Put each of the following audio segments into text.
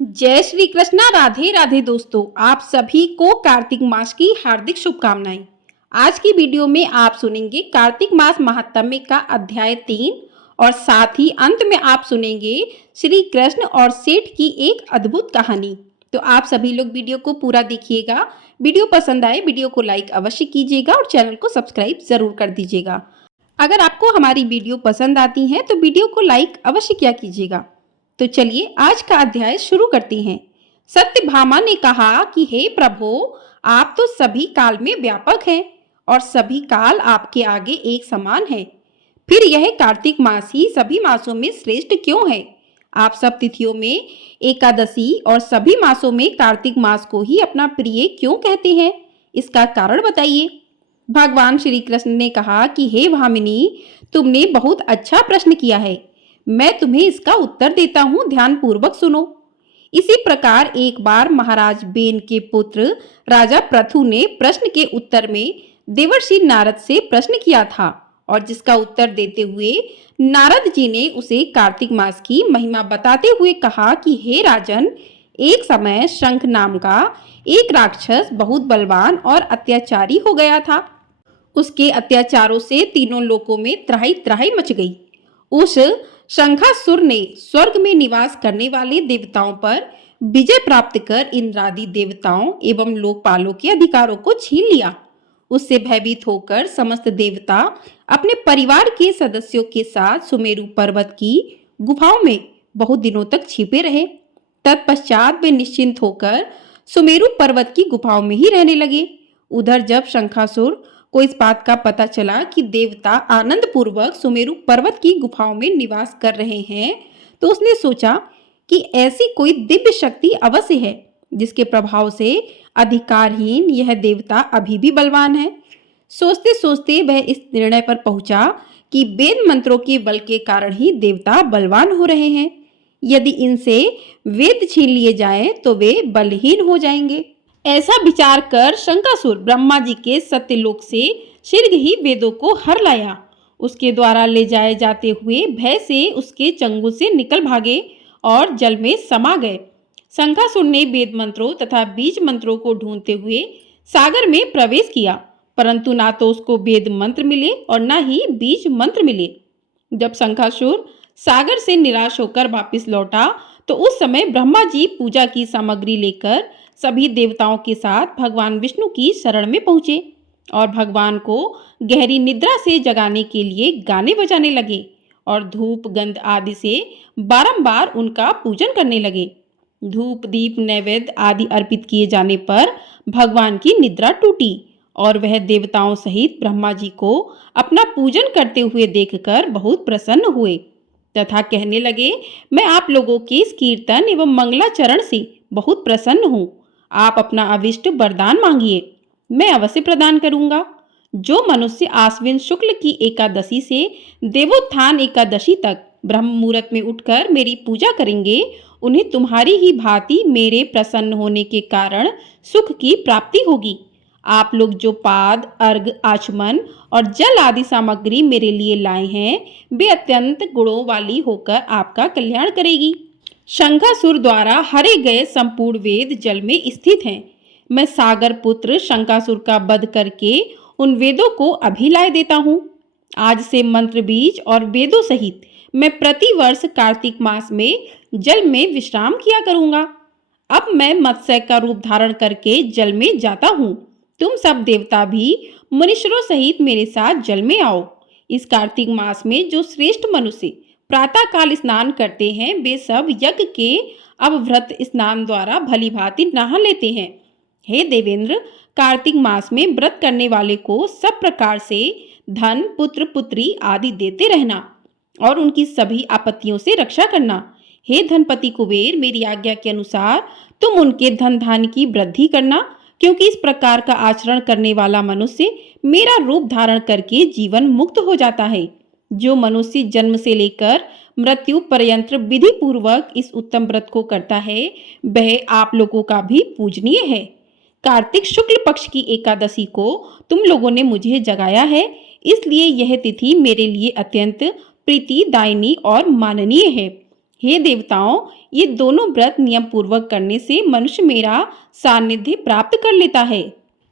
जय श्री कृष्णा। राधे राधे दोस्तों, आप सभी को कार्तिक मास की हार्दिक शुभकामनाएं। आज की वीडियो में आप सुनेंगे कार्तिक मास महात्म्य का अध्याय 3 और साथ ही अंत में आप सुनेंगे श्री कृष्ण और सेठ की एक अद्भुत कहानी। तो आप सभी लोग वीडियो को पूरा देखिएगा। वीडियो पसंद आए वीडियो को लाइक अवश्य कीजिएगा और चैनल को सब्सक्राइब जरूर कर दीजिएगा। अगर आपको हमारी वीडियो पसंद आती है तो वीडियो को लाइक अवश्य किया कीजिएगा। तो चलिए आज का अध्याय शुरू करते हैं। सत्यभामा ने कहा कि हे प्रभु, आप तो सभी काल में व्यापक हैं और सभी काल आपके आगे एक समान है। फिर यह कार्तिक मास ही सभी मासों में श्रेष्ठ क्यों है? आप सब तिथियों में एकादशी और सभी मासों में कार्तिक मास को ही अपना प्रिय क्यों कहते हैं? इसका कारण बताइए। भगवान श्री कृष्ण ने कहा कि हे भामिनी, तुमने बहुत अच्छा प्रश्न किया है। मैं तुम्हें इसका उत्तर देता हूँ, ध्यान पूर्वक सुनो। इसी प्रकार एक बार महाराज बेन के पुत्र राजा पृथु ने प्रश्न के उत्तर में देवर्षि नारद से प्रश्न किया था और जिसका उत्तर देते हुए नारद जी ने उसे कार्तिक मास की महिमा बताते हुए कहा कि हे राजन, एक समय शंख नाम का एक राक्षस बहुत बलवान और अत्याचारी हो गया था। उसके अत्याचारों से तीनों लोकों में त्राही त्राही मच गई। उस शंखासुर ने स्वर्ग में निवास करने वाले देवताओं पर विजय प्राप्त कर इंद्रादि देवताओं एवं लोकपालों के अधिकारों को छीन लिया। उससे भयभीत होकर समस्त देवता अपने परिवार के सदस्यों के साथ सुमेरु पर्वत की गुफाओं में बहुत दिनों तक छिपे रहे। तत्पश्चात वे निश्चिंत होकर सुमेरु पर्वत की गुफाओं में ही रहने लगे। उधर जब शंखासुर को इस बात का पता चला कि देवता आनंद पूर्वक सुमेरु पर्वत की गुफाओं में निवास कर रहे हैं, तो उसने सोचा कि ऐसी कोई दिव्य शक्ति अवश्य है जिसके प्रभाव से अधिकारहीन यह देवता अभी भी बलवान है। सोचते सोचते वह इस निर्णय पर पहुंचा कि वेद मंत्रों के बल के कारण ही देवता बलवान हो रहे हैं। यदि इनसे वेद छीन लिए जाएं तो वे बलहीन हो जाएंगे। ऐसा विचार कर शंखासुर ब्रह्मा जी के सत्यलोक से शीघ्र ही वेदों को हर लाया। उसके द्वारा ले जाए जाते हुए भय से उसके चंगुल से निकल भागे और जल में समा गए। शंखासुर ने वेद मंत्रों तथा बीज मंत्रों को ढूंढते हुए सागर में प्रवेश किया, परंतु ना तो उसको वेद मंत्र मिले और न ही बीज मंत्र मिले। जब शंखासुर सागर से निराश होकर वापस लौटा तो उस समय ब्रह्मा जी पूजा की सामग्री लेकर सभी देवताओं के साथ भगवान विष्णु की शरण में पहुंचे और भगवान को गहरी निद्रा से जगाने के लिए गाने बजाने लगे और धूप गंध आदि से बारंबार उनका पूजन करने लगे। धूप दीप नैवेद्य आदि अर्पित किए जाने पर भगवान की निद्रा टूटी और वह देवताओं सहित ब्रह्मा जी को अपना पूजन करते हुए देखकर बहुत प्रसन्न हुए तथा कहने लगे, मैं आप लोगों के इस कीर्तन एवं मंगलाचरण से बहुत प्रसन्न हूँ। आप अपना अभिष्ट वरदान मांगिए, मैं अवश्य प्रदान करूंगा। जो मनुष्य आश्विन शुक्ल की एकादशी से देवोत्थान एकादशी तक ब्रह्म मुहूर्त में उठकर मेरी पूजा करेंगे, उन्हें तुम्हारी ही भांति मेरे प्रसन्न होने के कारण सुख की प्राप्ति होगी। आप लोग जो पाद अर्घ आचमन और जल आदि सामग्री मेरे लिए लाए हैं, वे अत्यंत गुणों वाली होकर आपका कल्याण करेगी। शंखासुर द्वारा हरे गए संपूर्ण वेद जल में स्थित हैं। मैं सागर पुत्र शंखासुर का वध करके उन वेदों को अभी लाए देता हूँ। आज से मंत्र बीज और वेदों सहित मैं प्रतिवर्ष कार्तिक मास में जल में विश्राम किया करूँगा। अब मैं मत्स्य का रूप धारण करके जल में जाता हूँ। तुम सब देवता भी मनुष्यों सहित मेरे साथ जल में आओ। इस कार्तिक मास में जो श्रेष्ठ मनुष्य प्रातः काल स्नान करते हैं, वे सब यज्ञ के अवभृत स्नान द्वारा भली भांति नहा लेते हैं। हे देवेंद्र, कार्तिक मास में व्रत करने वाले को सब प्रकार से धन पुत्र पुत्री आदि देते रहना और उनकी सभी आपत्तियों से रक्षा करना। हे धनपति कुबेर, मेरी आज्ञा के अनुसार तुम उनके धन धान्य की वृद्धि करना, क्योंकि इस प्रकार का आचरण करने वाला मनुष्य मेरा रूप धारण करके जीवन मुक्त हो जाता है। जो मनुष्य जन्म से लेकर मृत्यु पर्यंत विधि पूर्वक इस उत्तम व्रत को करता है, वह आप लोगों का भी पूजनीय है। कार्तिक शुक्ल पक्ष की एकादशी को तुम लोगों ने मुझे जगाया है, इसलिए यह तिथि मेरे लिए अत्यंत प्रीतिदायिनी और माननीय है। हे देवताओं, ये दोनों व्रत नियम पूर्वक करने से मनुष्य मेरा सानिध्य प्राप्त कर लेता है।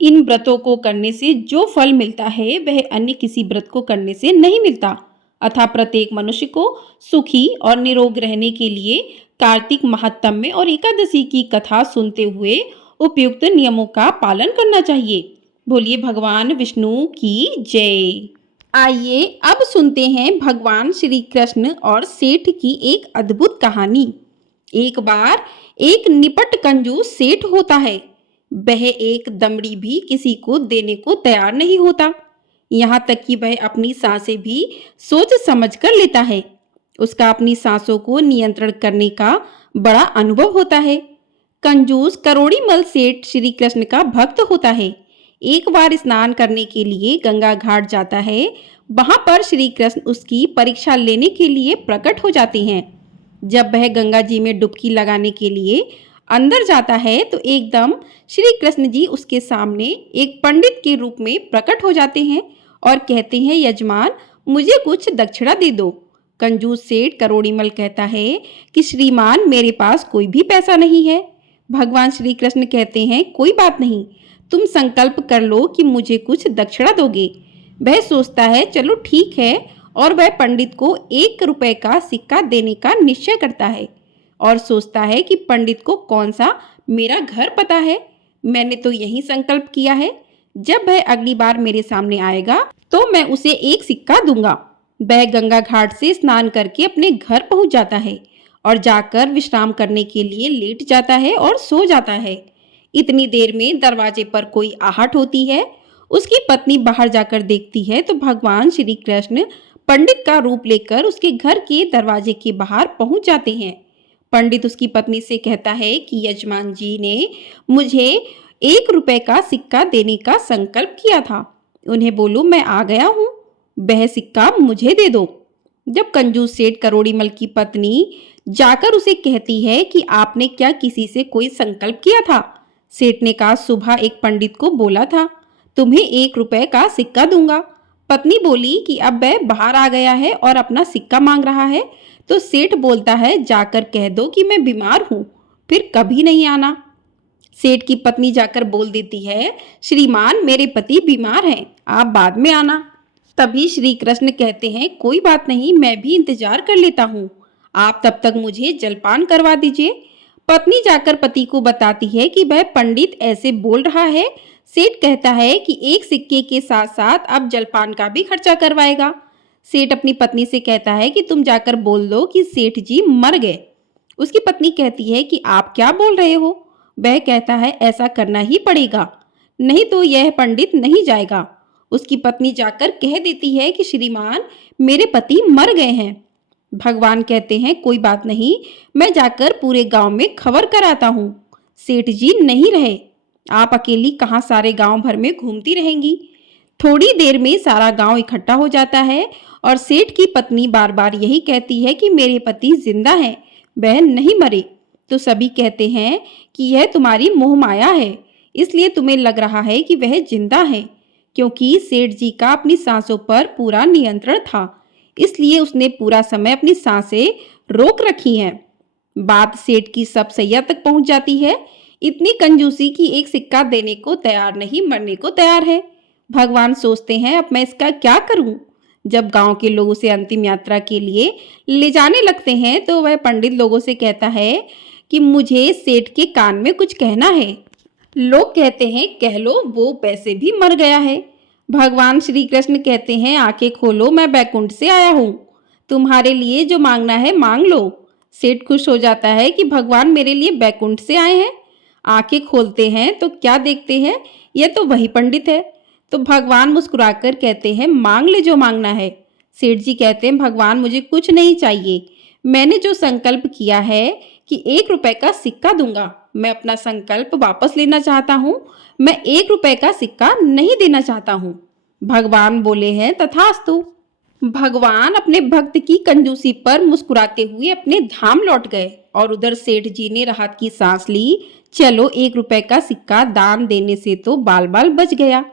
इन व्रतों को करने से जो फल मिलता है वह अन्य किसी व्रत को करने से नहीं मिलता। अतः प्रत्येक मनुष्य को सुखी और निरोग रहने के लिए कार्तिक महात्म्य और एकादशी की कथा सुनते हुए उपयुक्त नियमों का पालन करना चाहिए। बोलिए भगवान विष्णु की जय। आइए अब सुनते हैं भगवान श्री कृष्ण और सेठ की एक अद्भुत कहानी। एक बार एक निपट कंजूस सेठ होता है। वह एक दमड़ी भी किसी को देने को तैयार नहीं होता। यहाँ तक कि वह अपनी सांसें भी सोच समझ कर लेता है। उसका अपनी सांसों को नियंत्रण करने का बड़ा अनुभव होता है। कंजूस करोड़ीमल सेठ श्री कृष्ण का भक्त होता है। एक बार स्नान करने के लिए गंगा घाट जाता है। वहां पर श्री कृष्ण उसकी परीक्षा लेने के लिए प्रकट हो जाते हैं। जब वह गंगा जी में डुबकी लगाने के लिए अंदर जाता है तो एकदम श्री कृष्ण जी उसके सामने एक पंडित के रूप में प्रकट हो जाते हैं और कहते हैं, यजमान मुझे कुछ दक्षिणा दे दो। कंजूस सेठ करोड़ीमल कहता है कि श्रीमान मेरे पास कोई भी पैसा नहीं है। भगवान श्री कृष्ण कहते हैं, कोई बात नहीं, तुम संकल्प कर लो कि मुझे कुछ दक्षिणा दोगे। वह सोचता है चलो ठीक है, और वह पंडित को 1 रुपए का सिक्का देने का निश्चय करता है और सोचता है कि पंडित को कौन सा मेरा घर पता है, मैंने तो यही संकल्प किया है। जब वह अगली बार मेरे सामने आएगा तो मैं उसे 1 सिक्का दूंगा। वह गंगा घाट से स्नान करके अपने घर पहुंच जाता है और जाकर विश्राम करने के लिए लेट जाता है और सो जाता है। इतनी देर में दरवाजे पर कोई आहट होती है। उसकी पत्नी बाहर जाकर देखती है तो भगवान श्री कृष्ण पंडित का रूप लेकर उसके घर के दरवाजे के बाहर पहुंच जाते हैं। पंडित उसकी पत्नी से कहता है कि यजमान जी ने मुझे 1 रुपए का सिक्का देने का संकल्प किया था, उन्हें बोलो मैं आ गया हूँ, वह सिक्का मुझे दे दो। जब कंजूस सेठ करोड़ीमल की पत्नी जाकर उसे कहती है कि आपने क्या किसी से कोई संकल्प किया था? सेठ ने कहा, सुबह एक पंडित को बोला था तुम्हें 1 रुपए का सिक्का दूंगा। पत्नी बोली कि अब वह बाहर आ गया है और अपना सिक्का मांग रहा है। तो सेठ बोलता है, जाकर कह दो कि मैं बीमार हूँ, फिर कभी नहीं आना। सेठ की पत्नी जाकर बोल देती है, श्रीमान मेरे पति बीमार हैं, आप बाद में आना। तभी श्री कृष्ण कहते हैं, कोई बात नहीं, मैं भी इंतजार कर लेता हूँ, आप तब तक मुझे जलपान करवा दीजिए। पत्नी जाकर पति को बताती है कि वह पंडित ऐसे बोल रहा है। सेठ कहता है कि 1 सिक्के के साथ साथ अब जलपान का भी खर्चा करवाएगा। सेठ अपनी पत्नी से कहता है कि तुम जाकर बोल दो कि सेठ जी मर गए। उसकी पत्नी कहती है कि आप क्या बोल रहे हो? वह कहता है ऐसा करना ही पड़ेगा, नहीं तो यह पंडित नहीं जाएगा। उसकी पत्नी जाकर कह देती है कि श्रीमान मेरे पति मर गए हैं। भगवान कहते हैं, कोई बात नहीं, मैं जाकर पूरे गांव में खबर कराता हूँ। सेठ जी नहीं रहे, आप अकेली कहाँ सारे गांव भर में घूमती रहेंगी। थोड़ी देर में सारा गांव इकट्ठा हो जाता है और सेठ की पत्नी बार बार यही कहती है कि मेरे पति जिंदा हैं, वह नहीं मरे। तो सभी कहते हैं कि यह तुम्हारी मोह माया है, इसलिए तुम्हें लग रहा है कि वह जिंदा है, क्योंकि सेठ जी का अपनी सांसों पर पूरा नियंत्रण था, इसलिए उसने पूरा समय अपनी सांसें रोक रखी हैं। बात सेठ की सब सैया तक पहुंच जाती है। इतनी कंजूसी की 1 सिक्का देने को तैयार नहीं, मरने को तैयार है। भगवान सोचते हैं अब मैं इसका क्या करूं। जब गांव के लोग उसे अंतिम यात्रा के लिए ले जाने लगते हैं तो वह पंडित लोगों से कहता है कि मुझे सेठ के कान में कुछ कहना है। लोग कहते हैं कह लो, वो वैसे भी मर गया है। भगवान श्री कृष्ण कहते हैं, आंखें खोलो, मैं बैकुंठ से आया हूँ, तुम्हारे लिए जो मांगना है मांग लो। सेठ खुश हो जाता है कि भगवान मेरे लिए बैकुंठ से आए हैं। आंखें खोलते हैं तो क्या देखते हैं, यह तो वही पंडित है। तो भगवान मुस्कुराकर कहते हैं, मांग ले जो मांगना है। सेठ जी कहते हैं, भगवान मुझे कुछ नहीं चाहिए, मैंने जो संकल्प किया है कि 1 रुपए का सिक्का दूंगा, मैं अपना संकल्प वापस लेना चाहता हूँ, मैं 1 रुपए का सिक्का नहीं देना चाहता हूँ। भगवान बोले हैं, तथास्तु। भगवान अपने भक्त की कंजूसी पर मुस्कुराते हुए अपने धाम लौट गए और उधर सेठ जी ने राहत की सांस ली। चलो 1 रुपए का सिक्का दान देने से तो बाल बाल बच गया।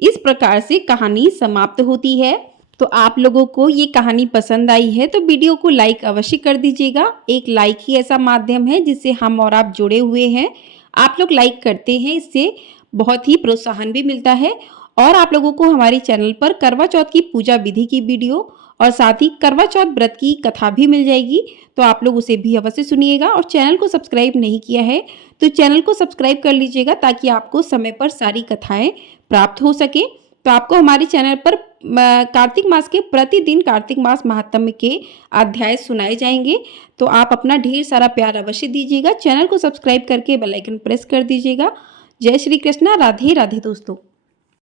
इस प्रकार से कहानी समाप्त होती है। तो आप लोगों को ये कहानी पसंद आई है तो वीडियो को लाइक अवश्य कर दीजिएगा। एक लाइक ही ऐसा माध्यम है जिससे हम और आप जुड़े हुए हैं। आप लोग लाइक करते हैं, इससे बहुत ही प्रोत्साहन भी मिलता है। और आप लोगों को हमारे चैनल पर करवा चौथ की पूजा विधि की वीडियो और साथ ही करवा चौथ व्रत की कथा भी मिल जाएगी, तो आप लोग उसे भी अवश्य सुनिएगा। और चैनल को सब्सक्राइब नहीं किया है तो चैनल को सब्सक्राइब कर लीजिएगा ताकि आपको समय पर सारी कथाएं प्राप्त हो सके। तो आपको हमारे चैनल पर कार्तिक मास के प्रतिदिन कार्तिक मास महात्म्य के अध्याय सुनाए जाएंगे। तो आप अपना ढेर सारा प्यार अवश्य दीजिएगा। चैनल को सब्सक्राइब करके बेल आइकन प्रेस कर दीजिएगा। जय श्री कृष्णा। राधे राधे दोस्तों।